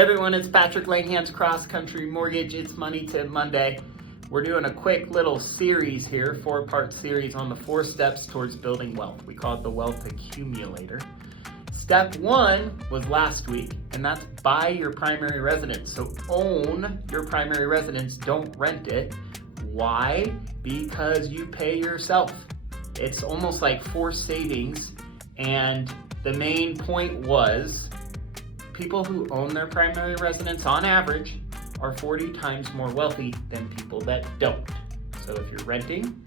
Everyone, it's Patrick Langhand's Cross Country Mortgage. It's Money Tip Monday. We're doing a quick little series here, 4-part series on the 4 steps towards building wealth. We call it the wealth accumulator. Step 1 was last week, and that's buy your primary residence. So own your primary residence, don't rent it. Why? Because you pay yourself. It's almost like forced savings, and the main point was people who own their primary residence on average are 40 times more wealthy than people that don't. So if you're renting,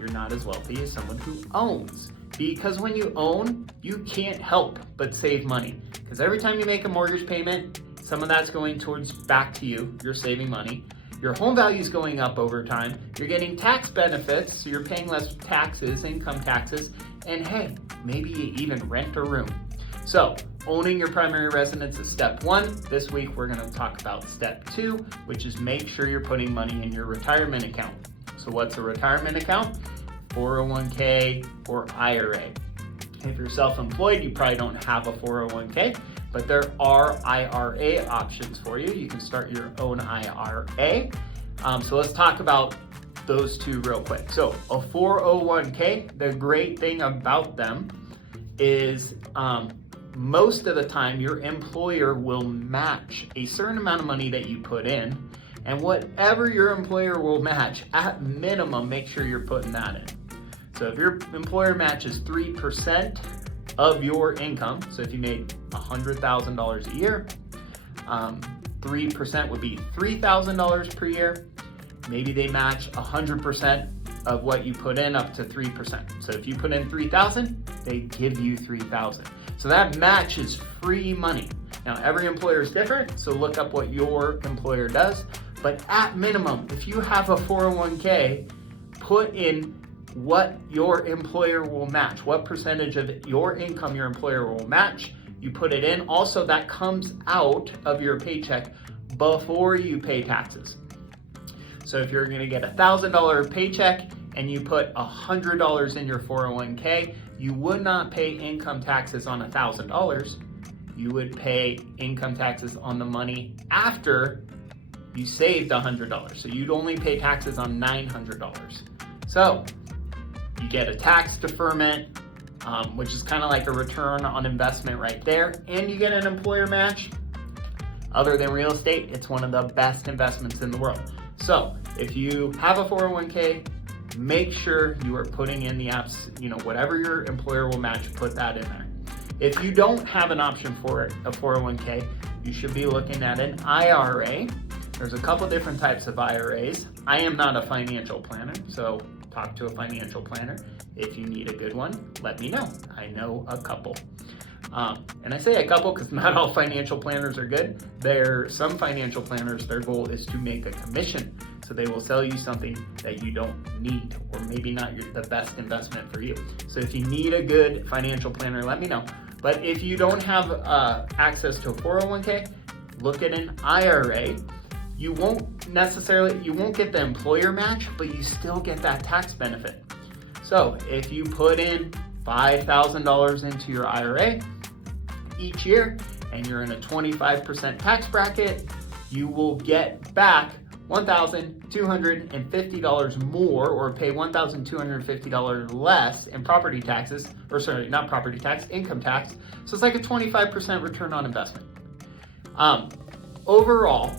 you're not as wealthy as someone who owns. Because when you own, you can't help but save money. Because every time you make a mortgage payment, some of that's going towards back to you. You're saving money. Your home value is going up over time. You're getting tax benefits, so you're paying less taxes, income taxes, and hey, maybe you even rent a room. So owning your primary residence is step 1. This week we're going to talk about step 2, which is make sure you're putting money in your retirement account. So what's a retirement account? 401k or IRA. If you're self-employed, you probably don't have a 401k, but there are IRA options for you. You can start your own IRA. So let's talk about those two real quick. So a 401k, the great thing about them is most of the time your employer will match a certain amount of money that you put in, and whatever your employer will match, at minimum, make sure you're putting that in. So if your employer matches 3% of your income, so if you made $100,000 a year, 3% would be $3,000 per year. Maybe they match 100% of what you put in up to 3%. So if you put in $3,000, they give you $3,000. So that match is free money. Now every employer is different, so look up what your employer does. But at minimum, if you have a 401k, put in what your employer will match, what percentage of your income your employer will match. You put it in. Also, that comes out of your paycheck before you pay taxes. So if you're gonna get a $1,000 paycheck and you put $100 in your 401k, you would not pay income taxes on $1,000. You would pay income taxes on the money after you saved $100. So you'd only pay taxes on $900. So you get a tax deferment, which is kind of like a return on investment right there, and you get an employer match. Other than real estate, it's one of the best investments in the world. So if you have a 401k, make sure you are putting in the apps, whatever your employer will match, put that in there. If you don't have an option for a 401k, you should be looking at an IRA. There's a couple different types of IRAs. I am not a financial planner, so talk to a financial planner. If you need a good one, let me know. I know a couple. And I say a couple because not all financial planners are good. Some financial planners, their goal is to make a commission. So they will sell you something that you don't need, or maybe not the best investment for you. So if you need a good financial planner, let me know. But if you don't have access to a 401k, look at an IRA. You won't get the employer match, but you still get that tax benefit. So if you put in $5,000 into your IRA each year, and you're in a 25% tax bracket, you will get back $1,250 more, or pay $1,250 less in property taxes, income tax. So it's like a 25% return on investment. Overall,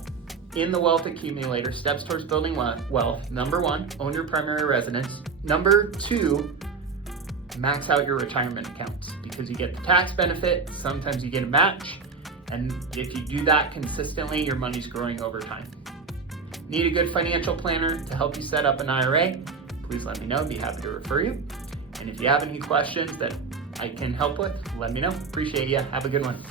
in the wealth accumulator, steps towards building wealth. Number 1, own your primary residence. Number 2, max out your retirement accounts, because you get the tax benefit. Sometimes you get a match. And if you do that consistently, your money's growing over time. Need a good financial planner to help you set up an IRA? Please let me know. I'd be happy to refer you. And if you have any questions that I can help with, let me know. Appreciate you. Have a good one.